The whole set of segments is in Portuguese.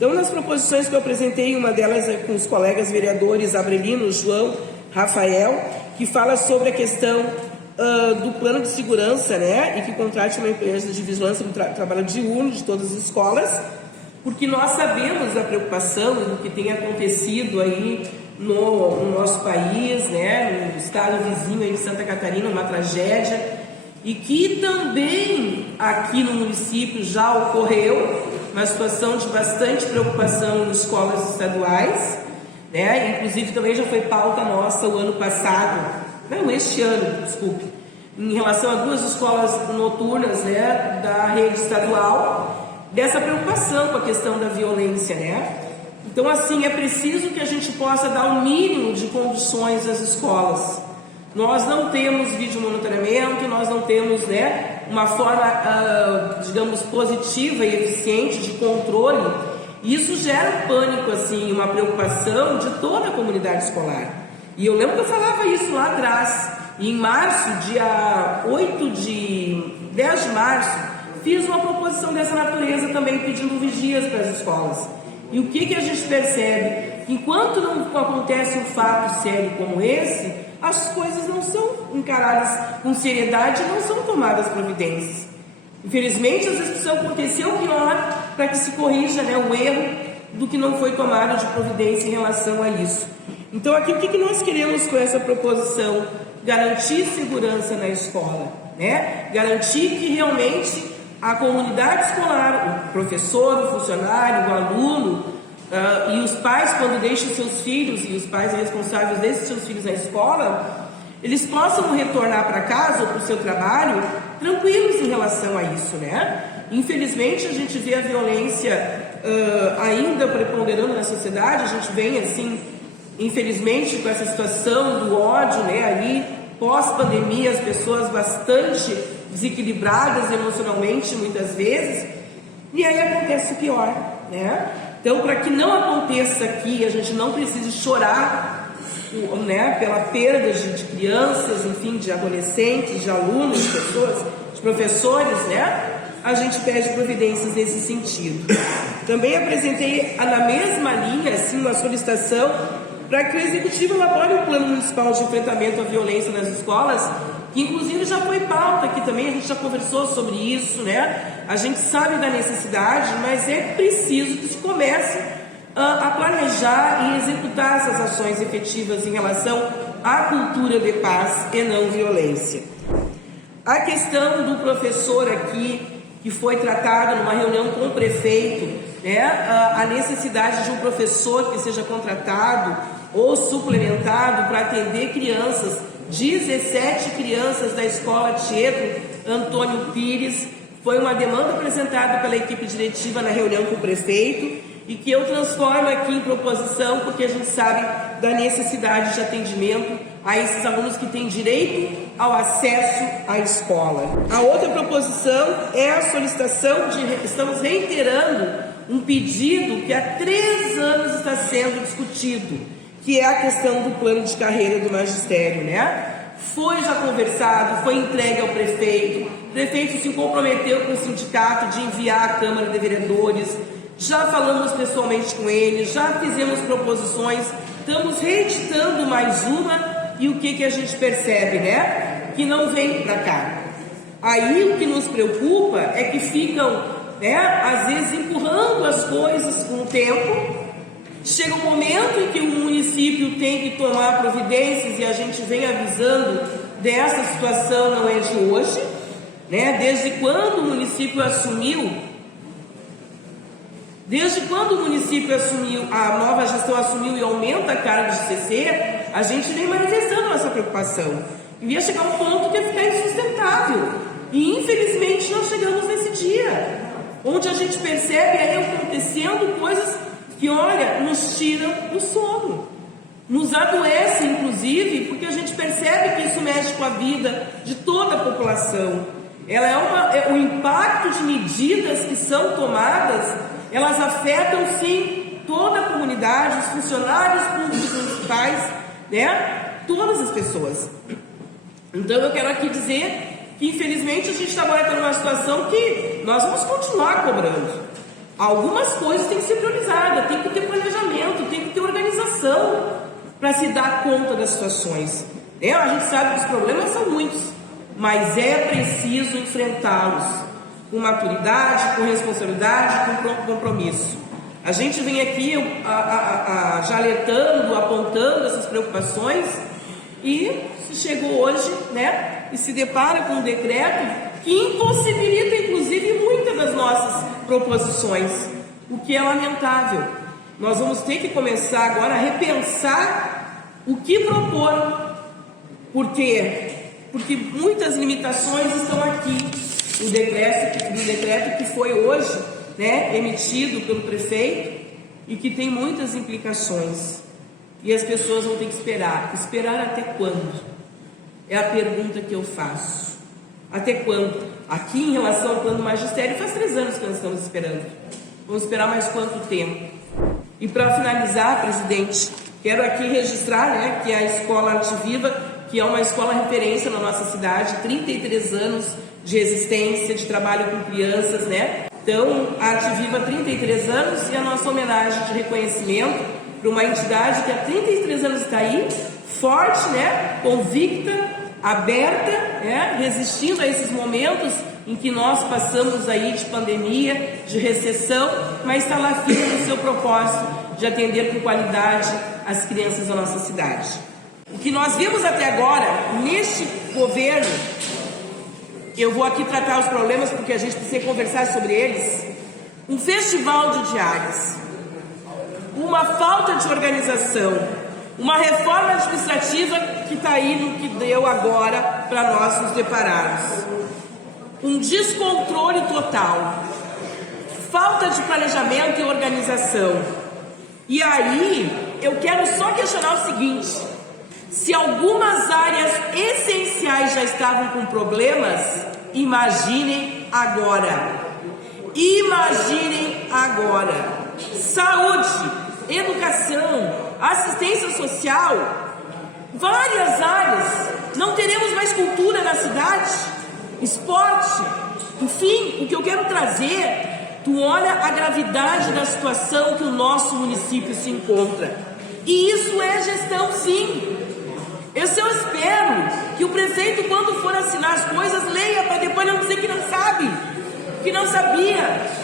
Então, nas proposições que eu apresentei, uma delas é com os colegas vereadores Abrelino, João, Rafael, que fala sobre a questão do plano de segurança, né, e que contrate uma empresa de vigilância do trabalho diurno de todas as escolas, porque nós sabemos da preocupação do que tem acontecido aí no nosso país, né, no estado vizinho aí de Santa Catarina, uma tragédia, e que também aqui no município já ocorreu uma situação de bastante preocupação em escolas estaduais, né, inclusive também já foi pauta nossa o ano passado, não, este ano, desculpe, em relação a 2 escolas noturnas, né, da rede estadual, dessa preocupação com a questão da violência, né? Então, assim, é preciso que a gente possa dar o mínimo de condições às escolas. Nós não temos vídeo monitoramento, nós não temos, né, uma forma, digamos, positiva e eficiente de controle. Isso gera um pânico, assim, uma preocupação de toda a comunidade escolar. E eu lembro que eu falava isso lá atrás. E em março, dia 10 de março, fiz uma proposição dessa natureza também, pedindo vigias para as escolas. E o que a gente percebe? Enquanto não acontece um fato sério como esse, as coisas não são encaradas com seriedade e não são tomadas providências. Infelizmente, às vezes precisa acontecer o pior para que se corrija, né, o erro do que não foi tomado de providência em relação a isso. Então, aqui, o que nós queremos com essa proposição? Garantir segurança na escola, né? Garantir que realmente a comunidade escolar, o professor, o funcionário, o aluno e os pais, quando deixam seus filhos, e os pais responsáveis desses seus filhos na escola, eles possam retornar para casa ou para o seu trabalho tranquilos em relação a isso, né? Infelizmente, a gente vê a violência ainda preponderando na sociedade, a gente vem assim, infelizmente, com essa situação do ódio, né, ali, pós-pandemia, as pessoas bastante desequilibradas emocionalmente, muitas vezes, e aí acontece o pior, né? Então, para que não aconteça aqui, a gente não precise chorar, né, pela perda de crianças, enfim, de adolescentes, de alunos, de pessoas, de professores, né? A gente pede providências nesse sentido. Também apresentei na mesma linha, assim, uma solicitação para que o Executivo elabore um plano municipal de enfrentamento à violência nas escolas, que inclusive já foi pauta aqui também, a gente já conversou sobre isso, né? A gente sabe da necessidade, mas é preciso que se comece a planejar e executar essas ações efetivas em relação à cultura de paz e não violência. A questão do professor aqui, que foi tratada numa reunião com o prefeito, né? A necessidade de um professor que seja contratado ou suplementado para atender crianças, 17 crianças da escola Tietro Antônio Pires, foi uma demanda apresentada pela equipe diretiva na reunião com o prefeito e que eu transformo aqui em proposição, porque a gente sabe da necessidade de atendimento a esses alunos que têm direito ao acesso à escola. A outra proposição é a solicitação estamos reiterando um pedido que há 3 anos está sendo discutido, que é a questão do plano de carreira do magistério, né? Foi já conversado, foi entregue ao prefeito, o prefeito se comprometeu com o sindicato de enviar à Câmara de Vereadores, já falamos pessoalmente com ele, já fizemos proposições, estamos reeditando mais uma, e o que a gente percebe, né? Que não vem para cá. Aí o que nos preocupa é que ficam, né, às vezes empurrando as coisas com o tempo. Chega um momento em que o município tem que tomar providências, e a gente vem avisando dessa situação, não é de hoje, né? Desde quando o município assumiu, a nova gestão assumiu e aumenta a carga de CC, a gente vem manifestando a nossa preocupação. Ia chegar um ponto que ia ficar insustentável. E infelizmente nós chegamos nesse dia, onde a gente percebe aí acontecendo coisas que, olha, nos tiram do sono, nos adoece, inclusive, porque a gente percebe que isso mexe com a vida de toda a população. O impacto de medidas que são tomadas, elas afetam, sim, toda a comunidade, os funcionários públicos municipais, né? Todas as pessoas. Então, eu quero aqui dizer que, infelizmente, a gente está agora tendo uma situação que nós vamos continuar cobrando. Algumas coisas têm que ser priorizadas, tem que ter planejamento, tem que ter organização para se dar conta das situações. A gente sabe que os problemas são muitos, mas é preciso enfrentá-los com maturidade, com responsabilidade, com compromisso. A gente vem aqui já alertando, apontando essas preocupações e se chegou hoje, e se depara com um decreto que impossibilita, inclusive, muitas das nossas proposições, o que é lamentável. Nós vamos ter que começar agora a repensar o que propor. Por quê? Porque muitas limitações estão aqui. O decreto que foi hoje, emitido pelo prefeito e que tem muitas implicações. E as pessoas vão ter que esperar. Esperar até quando? É a pergunta que eu faço. Até quando? Aqui, em relação ao plano do magistério, faz 3 anos que nós estamos esperando. Vamos esperar mais quanto tempo? E para finalizar, presidente, quero aqui registrar, que a Escola Arte Viva, que é uma escola referência na nossa cidade, 33 anos de existência, de trabalho com crianças, Então, a Arte Viva, 33 anos, e a nossa homenagem de reconhecimento para uma entidade que há 33 anos está aí, forte, convicta, aberta, resistindo a esses momentos em que nós passamos aí de pandemia, de recessão, mas está lá firme no seu propósito de atender com qualidade as crianças da nossa cidade. O que nós vimos até agora, neste governo, eu vou aqui tratar os problemas porque a gente precisa conversar sobre eles, um festival de diárias, uma falta de organização, uma reforma administrativa que está aí no que deu agora para nós nos depararmos. Um descontrole total, falta de planejamento e organização. E aí, eu quero só questionar o seguinte: se algumas áreas essenciais já estavam com problemas, imaginem agora. Imaginem agora. Saúde, educação, assistência social, várias áreas. Não teremos mais cultura na cidade, esporte, enfim. O que eu quero trazer, tu olha a gravidade da situação que o nosso município se encontra, e isso é gestão, sim. Eu espero que o prefeito, quando for assinar as coisas, leia para depois não dizer que não sabe, que não sabia.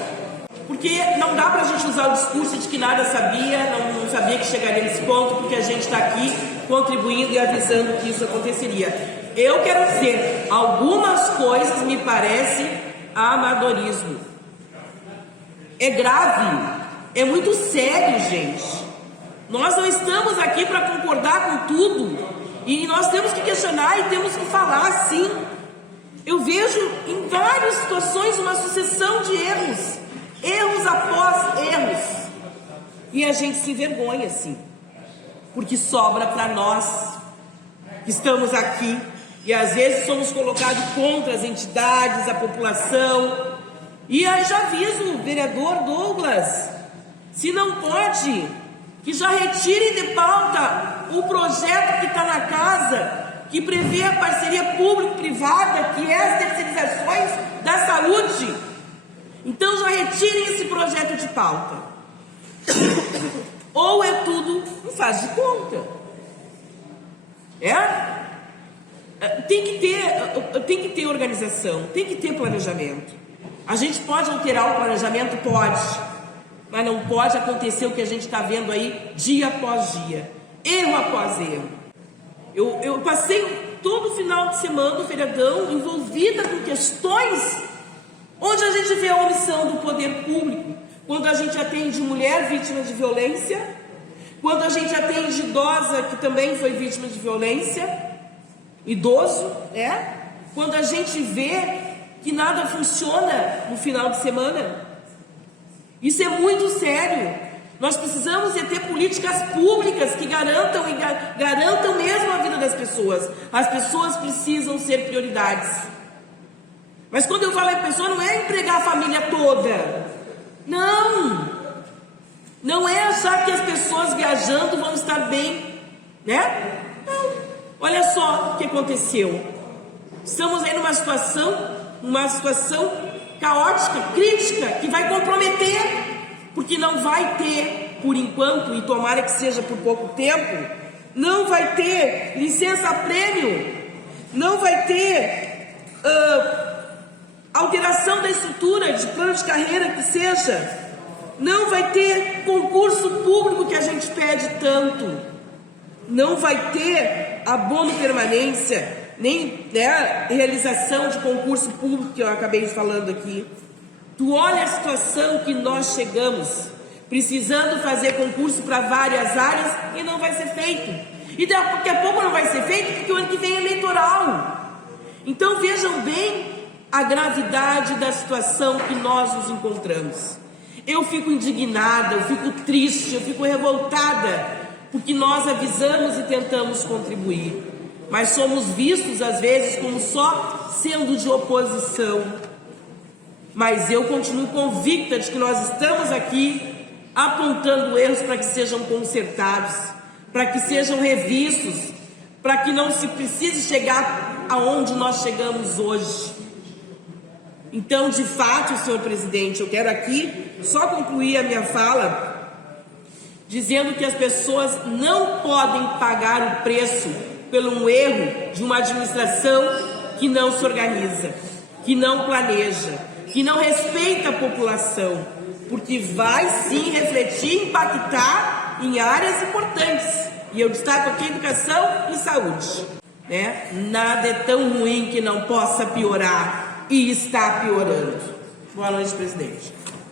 Porque não dá para a gente usar o discurso de que nada sabia, não sabia que chegaria nesse ponto, porque a gente está aqui contribuindo e avisando que isso aconteceria. Eu quero dizer, algumas coisas me parecem amadorismo. É grave, é muito sério, gente. Nós não estamos aqui para concordar com tudo, e nós temos que questionar e temos que falar, sim. Eu vejo em várias situações uma sucessão de erros após erros, e a gente se envergonha, sim, porque sobra para nós que estamos aqui e às vezes somos colocados contra as entidades, a população. E aí já aviso o vereador Douglas, se não pode, que já retirem de pauta o projeto que está na casa, que prevê a parceria público-privada, que é as terceirizações da saúde. Então já retirem esse projeto de pauta. Ou é tudo um faz de conta. Tem que ter organização, tem que ter planejamento. A gente pode alterar o planejamento? Pode. Mas não pode acontecer o que a gente está vendo aí dia após dia, erro após erro. Eu passei todo o final de semana do feriadão envolvida com questões onde a gente vê a omissão do poder público, quando a gente atende mulher vítima de violência, quando a gente atende idosa que também foi vítima de violência, idoso, quando a gente vê que nada funciona no final de semana. Isso é muito sério. Nós precisamos ter políticas públicas que garantam mesmo a vida das pessoas. As pessoas precisam ser prioridades. Mas quando eu falo em pessoa, não é empregar a família toda. Não. Não é achar que as pessoas viajando vão estar bem, Não. Olha só o que aconteceu. Estamos aí numa situação caótica, crítica, que vai comprometer, porque não vai ter, por enquanto, e tomara que seja por pouco tempo, não vai ter licença-prêmio, não vai ter alteração da estrutura de plano de carreira que seja, não vai ter concurso público que a gente pede tanto, não vai ter abono permanência, nem realização de concurso público que eu acabei falando aqui. Tu olha a situação que nós chegamos, precisando fazer concurso para várias áreas e não vai ser feito. E daqui a pouco não vai ser feito porque o ano que vem é eleitoral. Então vejam bem a gravidade da situação que nós nos encontramos. Eu fico indignada, eu fico triste, eu fico revoltada, porque nós avisamos e tentamos contribuir, mas somos vistos às vezes como só sendo de oposição. Mas eu continuo convicta de que nós estamos aqui apontando erros para que sejam consertados, para que sejam revistos, para que não se precise chegar aonde nós chegamos hoje. Então, de fato, senhor presidente, eu quero aqui só concluir a minha fala dizendo que as pessoas não podem pagar o preço pelo um erro de uma administração que não se organiza, que não planeja, que não respeita a população, porque vai sim refletir e impactar em áreas importantes. E eu destaco aqui educação e saúde, né? Nada é tão ruim que não possa piorar, e está piorando. Boa noite, presidente.